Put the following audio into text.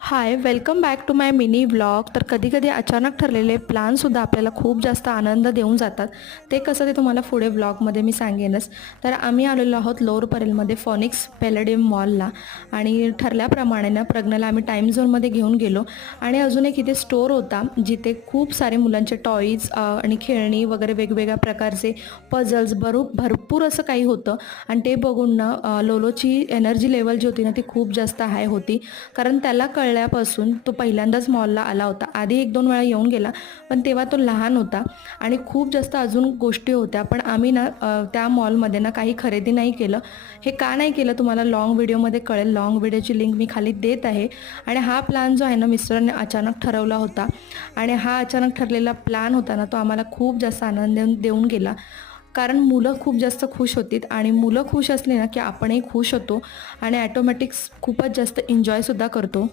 High, welcome back to my mini vlog. तर कधी-कधी अचानक ठरलेले प्लॅनसुद्धा आपल्याला खूप जास्त आनंद देऊन जातात. ते कसं ते तुम्हाला पुढे व्लॉगमध्ये मी सांगेनच. तर आम्ही आलेलो आहोत लोअर परेलमध्ये फॉनिक्स पॅलेडियम मॉलला आणि ठरल्याप्रमाणे ना प्रज्ञाला आम्ही टाईम झोनमध्ये घेऊन गेलो आणि अजून एक इथे स्टोअर होता जिथे खूप सारे मुलांचे टॉईज आणि खेळणी वगैरे वेगवेगळ्या प्रकारचे पझल्स भरपूर असं काही होतं आणि ते बघून ना लोलोची एनर्जी लेवल जी होती ना ती खूप जास्त हाय होती. कारण त्याला कळल्यापासून तो पहिल्यांदाच मॉलला आला होता. आधी 1-2 वेळा येऊन गेला, पण तेव्हा तो लहान होता आणि खूप जास्त अजून गोष्टी होत्या. पण आम्ही ना त्या मॉलमध्ये ना काही खरेदी नाही केलं. हे का नाही केलं तुम्हाला लाँग व्हिडिओमध्ये कळेल. लाँग व्हिडिओची लिंक मी खाली देत आहे. आणि हा प्लॅन जो आहे ना मिस्टरांनी अचानक ठरवला होता आणि हा अचानक ठरलेला प्लॅन होता ना तो आम्हाला खूप जास्त आनंद देऊन गेला. कारण मुलं खूप जास्त खुश होतीत आणि मुलं खुश असली ना की आपणही खुश होतो आणि ऑटोमॅटिक्स खूपच जास्त एन्जॉयसुद्धा करतो.